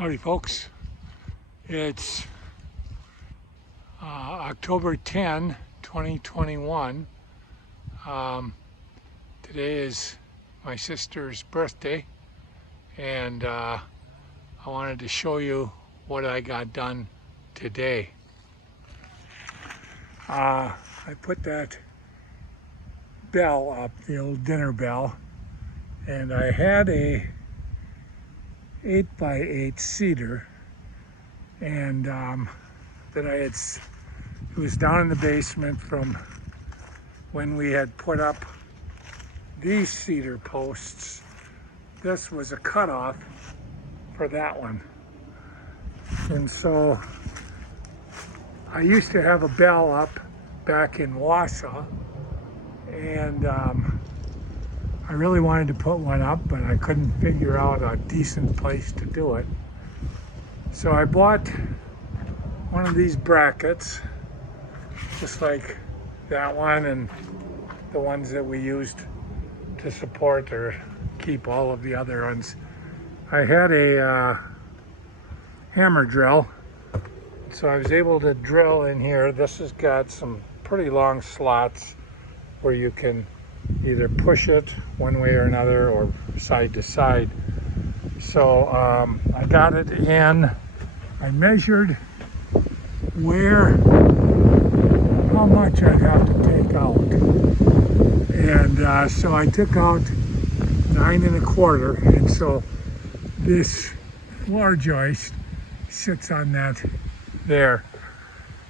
Howdy folks, it's October 10, 2021. Today is my sister's birthday, and I wanted to show you what I got done today. I put that bell up, the old dinner bell, and I had a 8x8 cedar, and that it was down in the basement from when we had put up these cedar posts. This was a cutoff for that one, and so I used to have a bell up back in Wausau, and I really wanted to put one up, but I couldn't figure out a decent place to do it. So I bought one of these brackets, just like that one and the ones that we used to support or keep all of the other ones. I had a hammer drill, so I was able to drill in here. This has got some pretty long slots where you can either push it one way or another or side to side. So I got it in. I measured how much I'd have to take out, and so I took out 9 1/4, and so this floor joist sits on that there.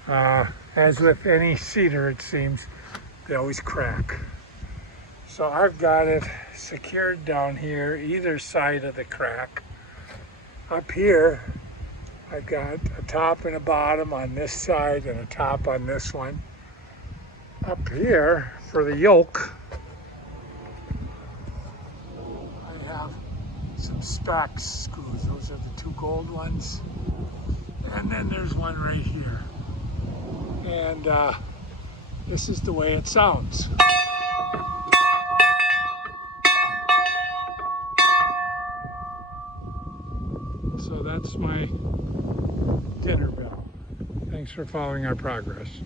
As with any cedar, it seems they always crack. So I've got it secured down here, either side of the crack. Up here, I've got a top and a bottom on this side and a top on this one. Up here, for the yoke, I have some Spax screws. Those are the 2 gold ones. And then there's one right here. And this is the way it sounds. So that's my dinner bell. Thanks for following our progress.